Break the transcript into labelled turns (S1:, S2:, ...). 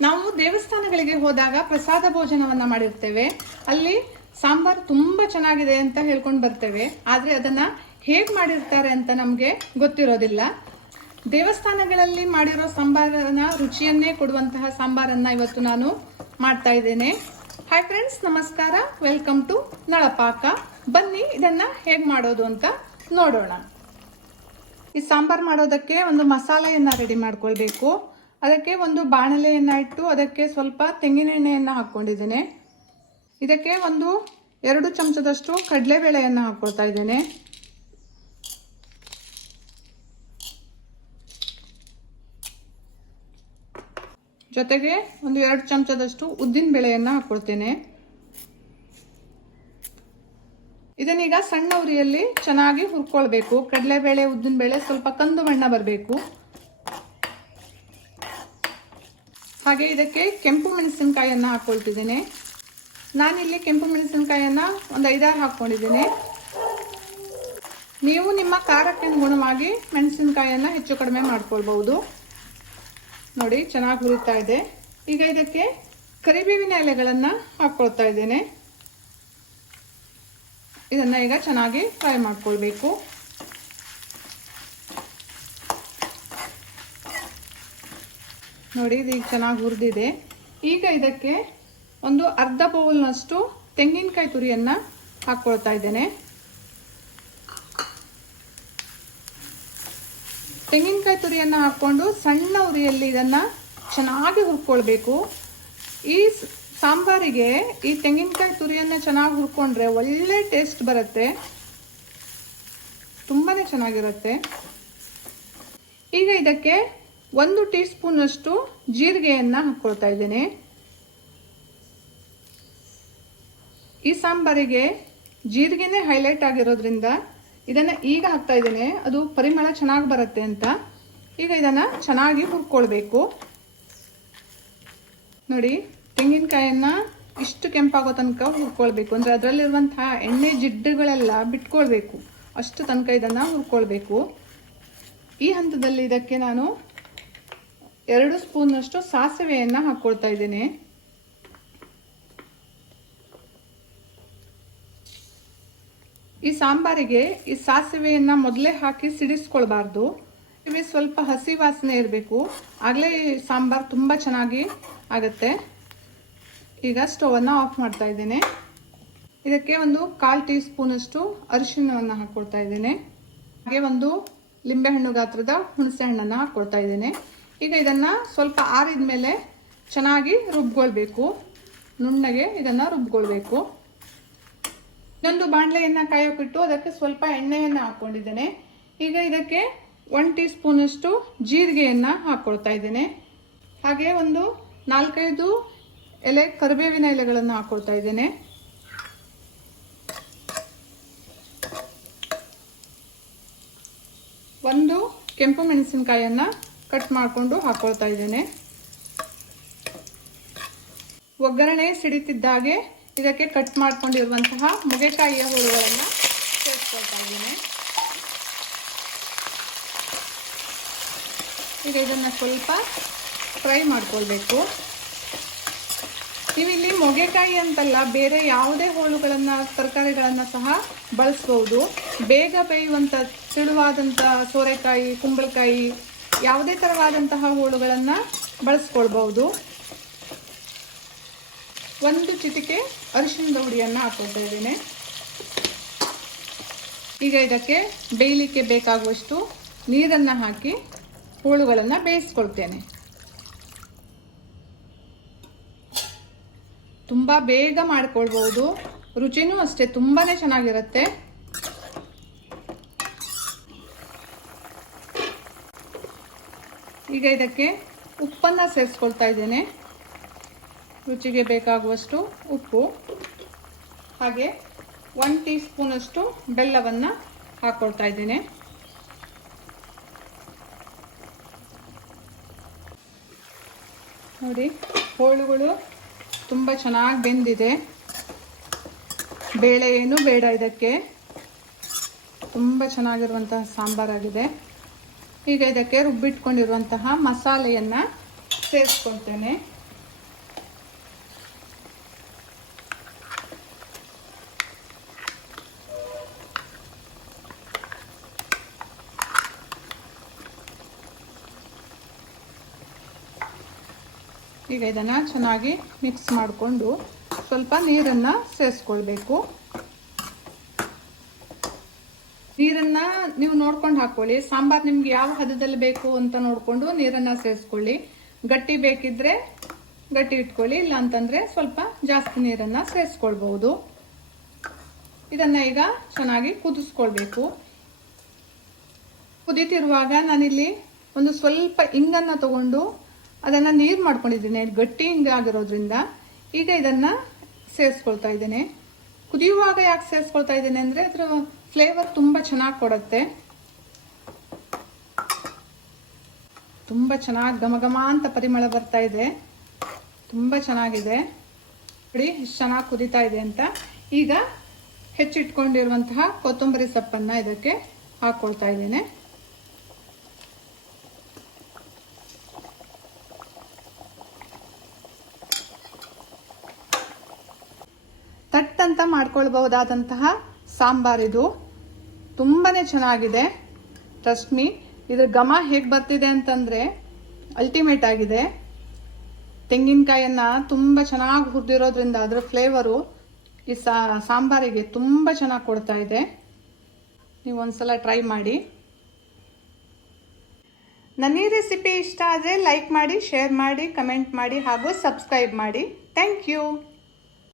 S1: ನಾವು ದೇವಸ್ಥಾನಗಳಿಗೆ ಹೋದಾಗ ಪ್ರಸಾದ ಭೋಜನವನ್ನ ಮಾಡಿರ್ತೇವೆ. ಅಲ್ಲಿ ಸಾಂಬಾರ್ ತುಂಬಾ ಚೆನ್ನಾಗಿದೆ ಅಂತ ಹೇಳ್ಕೊಂಡು ಬರ್ತೇವೆ. ಆದ್ರೆ ಅದನ್ನ ಹೇಗೆ ಮಾಡಿರ್ತಾರೆ ಅಂತ ನಮಗೆ ಗೊತ್ತಿರೋದಿಲ್ಲ. ದೇವಸ್ಥಾನಗಳಲ್ಲಿ ಮಾಡಿರೋ ಸಾಂಬಾರನ ರುಚಿಯನ್ನೇ ಕೊಡುವಂತಹ ಸಾಂಬಾರನ್ನು ಇವತ್ತು ನಾನು ಮಾಡ್ತಾ ಇದ್ದೇನೆ. ಹಾಯ್ ಫ್ರೆಂಡ್ಸ್ ನಮಸ್ಕಾರ. Welcome to Nalapaka. ಬನ್ನಿ, ಇದನ್ನ ಹೇಗೆ ಮಾಡೋದು ಅಂತ ನೋಡೋಣ. ಈ ಸಾಂಬಾರ್ ಮಾಡೋದಕ್ಕೆ ಒಂದು ಮಸಾಲೆಯನ್ನು ರೆಡಿ ಮಾಡ್ಕೊಳ್ಬೇಕು. ಅದಕ್ಕೆ ಒಂದು ಬಾಣಲೆಯನ್ನು ಇಟ್ಟು ಅದಕ್ಕೆ ಸ್ವಲ್ಪ ತೆಂಗಿನೆಣ್ಣೆಯನ್ನು ಹಾಕ್ಕೊಂಡಿದ್ದೇನೆ. ಇದಕ್ಕೆ ಒಂದು ಎರಡು ಚಮಚದಷ್ಟು ಕಡಲೆಬೇಳೆಯನ್ನ ಹಾಕ್ಕೊಳ್ತಾ ಇದ್ದೇನೆ. ಜೊತೆಗೆ ಒಂದು ಎರಡು ಚಮಚದಷ್ಟು ಉದ್ದಿನ ಬೇಳೆಯನ್ನು ಹಾಕ್ಕೊಳ್ತೇನೆ ಇದನ್ನೀಗ ಸಣ್ಣ ಉರಿಯಲ್ಲಿ ಚೆನ್ನಾಗಿ ಹುರ್ಕೊಳ್ಬೇಕು. ಕಡಲೆಬೇಳೆ, ಉದ್ದಿನ ಬೇಳೆ ಸ್ವಲ್ಪ ಕಂದು ಬಣ್ಣ ಬರಬೇಕು. ಹಾಗೆ ಇದಕ್ಕೆ ಕೆಂಪು ಮೆಣಸಿನಕಾಯಿಯನ್ನು ಹಾಕೊಳ್ತಿದ್ದೇನೆ. ನಾನಿಲ್ಲಿ ಕೆಂಪು ಮೆಣಸಿನಕಾಯಿಯನ್ನು ಒಂದು ಐದಾರು ಹಾಕ್ಕೊಂಡಿದ್ದೇನೆ. ನೀವು ನಿಮ್ಮ ಖಾರಕ್ಕೆ ಅನುಗುಣವಾಗಿ ಮೆಣಸಿನಕಾಯಿಯನ್ನು ಹೆಚ್ಚು ಕಡಿಮೆ ಮಾಡ್ಕೊಳ್ಬಹುದು. ನೋಡಿ, ಚೆನ್ನಾಗಿ ಹುರಿತಾ ಇದೆ. ಈಗ ಇದಕ್ಕೆ ಕರಿಬೇವಿನ ಎಲೆಗಳನ್ನು ಹಾಕ್ಕೊಳ್ತಾ ಇದ್ದೇನೆ. ಇದನ್ನು ಈಗ ಚೆನ್ನಾಗಿ ಫ್ರೈ ಮಾಡ್ಕೊಳ್ಬೇಕು. ನೋಡಿ, ಇದು ಈಗ ಚೆನ್ನಾಗಿ ಹುರಿದಿದೆ. ಈಗ ಇದಕ್ಕೆ ಒಂದು ಅರ್ಧ ಬೌಲ್ನಷ್ಟು ತೆಂಗಿನಕಾಯಿ ತುರಿಯನ್ನು ಹಾಕ್ಕೊಳ್ತಾ ಇದ್ದೇನೆ. ತೆಂಗಿನಕಾಯಿ ತುರಿಯನ್ನು ಹಾಕ್ಕೊಂಡು ಸಣ್ಣ ಉರಿಯಲ್ಲಿ ಇದನ್ನು ಚೆನ್ನಾಗಿ ಹುರ್ಕೊಳ್ಬೇಕು. ಈ ಸಾಂಬಾರಿಗೆ ಈ ತೆಂಗಿನಕಾಯಿ ತುರಿಯನ್ನು ಚೆನ್ನಾಗಿ ಹುರ್ಕೊಂಡ್ರೆ ಒಳ್ಳೆ ಟೇಸ್ಟ್ ಬರುತ್ತೆ. ತುಂಬಾ ಚೆನ್ನಾಗಿರುತ್ತೆ. ಈಗ ಇದಕ್ಕೆ ಒಂದು ಟೀ ಸ್ಪೂನಷ್ಟು ಜೀರಿಗೆಯನ್ನು ಹಾಕ್ಕೊಳ್ತಾ ಇದ್ದೇನೆ. ಈ ಸಾಂಬಾರಿಗೆ ಜೀರಿಗೆನೇ ಹೈಲೈಟ್ ಆಗಿರೋದ್ರಿಂದ ಇದನ್ನ ಈಗ ಹಾಕ್ತಾ ಇದ್ದೇನೆ. ಅದು ಪರಿಮಳ ಚೆನ್ನಾಗಿ ಬರುತ್ತೆ ಅಂತ. ಈಗ ಇದನ್ನ ಚೆನ್ನಾಗಿ ಹುರ್ಕೊಳ್ಬೇಕು. ನೋಡಿ, ತೆಂಗಿನಕಾಯನ್ನ ಇಷ್ಟು ಕೆಂಪಾಗೋ ತನಕ ಹುರ್ಕೊಳ್ಬೇಕು. ಅಂದ್ರೆ ಅದರಲ್ಲಿರುವಂತಹ ಎಣ್ಣೆ ಜಿಡ್ಡುಗಳೆಲ್ಲ ಬಿಟ್ಕೊಳ್ಬೇಕು. ಅಷ್ಟು ತನಕ ಇದನ್ನ ಹುರ್ಕೊಳ್ಬೇಕು. ಈ ಹಂತದಲ್ಲಿ ಇದಕ್ಕೆ ನಾನು ಎರಡು ಸ್ಪೂನಷ್ಟು ಸಾಸಿವೆಯನ್ನು ಹಾಕ್ಕೊಳ್ತಾ ಇದ್ದೀನಿ. ಈ ಸಾಂಬಾರಿಗೆ ಈ ಸಾಸಿವೆಯನ್ನು ಮೊದಲೇ ಹಾಕಿ ಸಿಡಿಸ್ಕೊಳ್ಬಾರ್ದು. ಇವೆ ಸ್ವಲ್ಪ ಹಸಿ ವಾಸನೆ ಇರಬೇಕು. ಆಗಲೇ ಸಾಂಬಾರ್ ತುಂಬ ಚೆನ್ನಾಗಿ ಆಗುತ್ತೆ. ಈಗ ಸ್ಟೋವನ್ನು ಆಫ್ ಮಾಡ್ತಾ ಇದ್ದೇನೆ. ಇದಕ್ಕೆ ಒಂದು ಕಾಲು ಟೀ ಸ್ಪೂನಷ್ಟು ಅರಿಶಿಣವನ್ನು ಹಾಕ್ಕೊಳ್ತಾ ಇದ್ದೇನೆ. ಹಾಗೆ ಒಂದು ಲಿಂಬೆಹಣ್ಣು ಗಾತ್ರದ ಹುಣಸೆ ಹಣ್ಣನ್ನು ಹಾಕ್ಕೊಳ್ತಾ ಇದ್ದೇನೆ. ಈಗ ಇದನ್ನು ಸ್ವಲ್ಪ ಆರಿದ ಮೇಲೆ ಚೆನ್ನಾಗಿ ರುಬ್ಕೊಳ್ಬೇಕು. ನುಣ್ಣಗೆ ಇದನ್ನು ರುಬ್ಕೊಳ್ಬೇಕು. ಇನ್ನೊಂದು ಬಾಣಲೆಯನ್ನು ಕಾಯೋಕ್ಕಿಟ್ಟು ಅದಕ್ಕೆ ಸ್ವಲ್ಪ ಎಣ್ಣೆಯನ್ನು ಹಾಕ್ಕೊಂಡಿದ್ದೇನೆ ಈಗ ಇದಕ್ಕೆ ಒನ್ ಟೀ ಸ್ಪೂನಷ್ಟು ಜೀರಿಗೆಯನ್ನು ಹಾಕ್ಕೊಳ್ತಾ ಇದ್ದೇನೆ. ಹಾಗೆ ಒಂದು ನಾಲ್ಕೈದು ಎಲೆ ಕರಿಬೇವಿನ ಎಲೆಗಳನ್ನು ಹಾಕ್ಕೊಳ್ತಾ ಇದ್ದೇನೆ. ಒಂದು ಕೆಂಪು ಮೆಣಸಿನಕಾಯನ್ನ ಕಟ್ ಮಾಡಿಕೊಂಡು ಹಾಕೊಳ್ತಾ ಇದ್ದೇನೆ. ಒಗ್ಗರಣೆ ಸಿಡಿತಿದ್ದಾಗೆ ಇದಕ್ಕೆ ಕಟ್ ಮಾಡ್ಕೊಂಡಿರುವಂತಹ ಮುಗೆಕಾಯಿಯ ಹೋಳುಗಳನ್ನು ಸೇರಿಸ್ಕೊಳ್ತಾ ಇದ್ದೇನೆ. ಈಗ ಇದನ್ನು ಸ್ವಲ್ಪ ಫ್ರೈ ಮಾಡ್ಕೊಳ್ಬೇಕು. ನೀವಿಲ್ಲಿ ಮೊಗೆಕಾಯಿ ಅಂತಲ್ಲ ಬೇರೆ ಯಾವುದೇ ಹೋಳುಗಳನ್ನು, ತರಕಾರಿಗಳನ್ನು ಸಹ ಬಳಸ್ಬೋದು. ಬೇಗ ಬೇಯುವಂಥ ತಿಳುವಾದಂಥ ಸೋರೆಕಾಯಿ, ಕುಂಬಳಕಾಯಿ ಯಾವುದೇ ತರವಾದಂತಹ ಹೋಳುಗಳನ್ನು ಬಳಸ್ಕೊಳ್ಬಹುದು. ಒಂದು ಚಿಟಿಕೆ ಅರಿಶಿಣದ ಹುಡಿಯನ್ನು ಹಾಕೊಳ್ತಾ ಇದ್ದೇನೆ. ಈಗ ಇದಕ್ಕೆ ಬೇಯಲಿಕ್ಕೆ ಬೇಕಾಗುವಷ್ಟು ನೀರನ್ನು ಹಾಕಿ ಹೋಳುಗಳನ್ನು ಬೇಯಿಸ್ಕೊಳ್ತೇನೆ. ತುಂಬ ಬೇಗ ಮಾಡ್ಕೊಳ್ಬಹುದು. ರುಚಿನೂ ಅಷ್ಟೇ, ತುಂಬಾನೇ ಚೆನ್ನಾಗಿರುತ್ತೆ. ಈಗ ಇದಕ್ಕೆ ಉಪ್ಪನ್ನು ಸೇರಿಸ್ಕೊಳ್ತಾ ಇದ್ದೇನೆ. ರುಚಿಗೆ ಬೇಕಾಗುವಷ್ಟು ಉಪ್ಪು. ಹಾಗೆ ಒನ್ ಟೀ ಸ್ಪೂನಷ್ಟು ಬೆಲ್ಲವನ್ನು ಹಾಕ್ಕೊಳ್ತಾ ಇದ್ದೇನೆ. ನೋಡಿ, ಹೋಳುಗಳು ತುಂಬ ಚೆನ್ನಾಗಿ ಬೆಂದಿದೆ. ಬೇಳೆ ಏನು ಬೇಡ ಇದಕ್ಕೆ. ತುಂಬ ಚೆನ್ನಾಗಿರುವಂತಹ ಸಾಂಬಾರಾಗಿದೆ. ಈಗ ಇದಕ್ಕೆ ರುಬ್ಬಿಟ್ಕೊಂಡಿರುವಂತಹ ಮಸಾಲೆಯನ್ನು ಸೇರಿಸ್ಕೊಳ್ತೇನೆ. ಈಗ ಇದನ್ನ ಚೆನ್ನಾಗಿ ಮಿಕ್ಸ್ ಮಾಡಿಕೊಂಡು ಸ್ವಲ್ಪ ನೀರನ್ನ ಸೇರಿಸ್ಕೊಳ್ಬೇಕು. ನೀರನ್ನ ನೀವು ನೋಡ್ಕೊಂಡು ಹಾಕೊಳ್ಳಿ. ಸಾಂಬಾರ್ ನಿಮ್ಗೆ ಯಾವ ಹದದಲ್ಲಿ ಬೇಕು ಅಂತ ನೋಡ್ಕೊಂಡು ನೀರನ್ನ ಸೇರಿಸ್ಕೊಳ್ಳಿ ಗಟ್ಟಿ ಬೇಕಿದ್ರೆ ಗಟ್ಟಿ ಇಟ್ಕೊಳ್ಳಿ ಇಲ್ಲ ಅಂತಂದ್ರೆ ಸ್ವಲ್ಪ ಜಾಸ್ತಿ ನೀರನ್ನ ಸೇರಿಸ್ಕೊಳ್ಬಹುದು ಇದನ್ನ ಈಗ ಚೆನ್ನಾಗಿ ಕುದಿಸ್ಕೊಳ್ಬೇಕು. ಕುದೀತಿರುವಾಗ ನಾನಿಲ್ಲಿ ಒಂದು ಸ್ವಲ್ಪ ಇಂಗನ್ನ ತಗೊಂಡು ಅದನ್ನ ನೀರು ಮಾಡ್ಕೊಂಡಿದ್ದೀನಿ. ಗಟ್ಟಿ ಹಿಂಗ ಆಗಿರೋದ್ರಿಂದ ಈಗ ಇದನ್ನ ಸೇರಿಸ್ಕೊಳ್ತಾ ಇದ್ದೇನೆ. ಕುದಿಯುವಾಗ ಯಾಕೆ ಸೇರಿಸ್ಕೊಳ್ತಾ ಇದ್ದೇನೆ ಅಂದ್ರೆ ಅದ್ರ ಫ್ಲೇವರ್ ತುಂಬ ಚೆನ್ನಾಗಿ ಕೊಡುತ್ತೆ. ತುಂಬ ಚೆನ್ನಾಗಿ ಘಮ ಘಮ ಅಂತ ಪರಿಮಳ ಬರ್ತಾ ಇದೆ. ತುಂಬ ಚೆನ್ನಾಗಿದೆ. ನೋಡಿ ಎಷ್ಟು ಚೆನ್ನಾಗಿ ಕುದೀತಾ ಇದೆ ಅಂತ. ಈಗ ಹೆಚ್ಚಿಟ್ಕೊಂಡಿರುವಂತಹ ಕೊತ್ತಂಬರಿ ಸೊಪ್ಪನ್ನ ಇದಕ್ಕೆ ಹಾಕೊಳ್ತಾ ಇದ್ದೇನೆ. ತಟ್ಟಂತ ಮಾಡ್ಕೊಳ್ಬಹುದಾದಂತಹ ಸಾಂಬಾರಿದು ತುಂಬಾನೇ ಚೆನ್ನಾಗಿದೆ. ಟ್ರಸ್ಟ್ ಮೀ ಇದ್ರ ಘಮ ಹೇಗೆ ಬರ್ತಿದೆ ಅಂತಂದರೆ ಅಲ್ಟಿಮೇಟ್ ಆಗಿದೆ. ತೆಂಗಿನಕಾಯನ್ನ ತುಂಬ ಚೆನ್ನಾಗಿ ಹುರಿದಿರೋದ್ರಿಂದ ಅದರ ಫ್ಲೇವರು ಈ ಸಾಂಬಾರಿಗೆ ತುಂಬ ಚೆನ್ನಾಗಿ ಕೊಡ್ತಾ ಇದೆ. ನೀವು ಒಂದ್ಸಲ ಟ್ರೈ ಮಾಡಿ. ನನ್ನ ಈ ರೆಸಿಪಿ ಇಷ್ಟ ಆದರೆ ಲೈಕ್ ಮಾಡಿ ಶೇರ್ ಮಾಡಿ ಕಮೆಂಟ್ ಮಾಡಿ ಹಾಗೂ ಸಬ್ಸ್ಕ್ರೈಬ್ ಮಾಡಿ. Thank you